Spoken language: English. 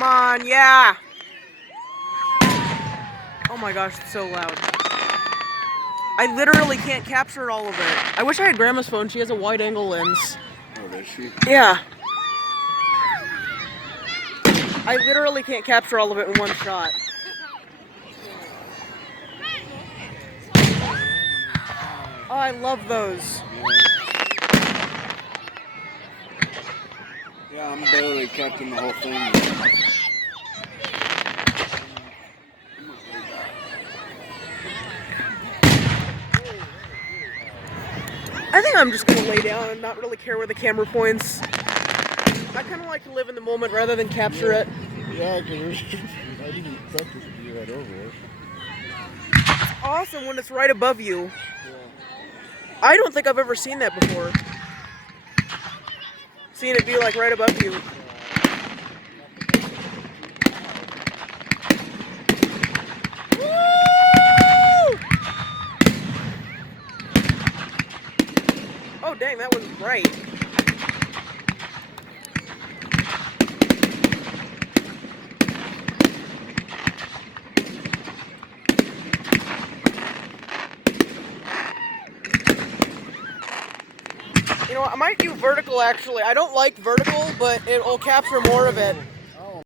Come on, yeah! Oh my gosh, it's so loud. I literally can't capture all of it. I wish I had Grandma's phone. She has a wide-angle lens. Oh, does she? Yeah. I literally can't capture all of it in one shot. Oh, I love those. Yeah, I'm barely catching the whole thing. I think I'm just gonna lay down and not really care where the camera points. I kind of like to live in the moment rather than capture it. Yeah, because I didn't expect it to be right over there. It's awesome when it's right above you. Yeah. I don't think I've ever seen that before. Seeing it be like right above you. Woo! Oh dang, that was bright. You know what, I might do vertical actually. I don't like vertical, but it will capture more of it.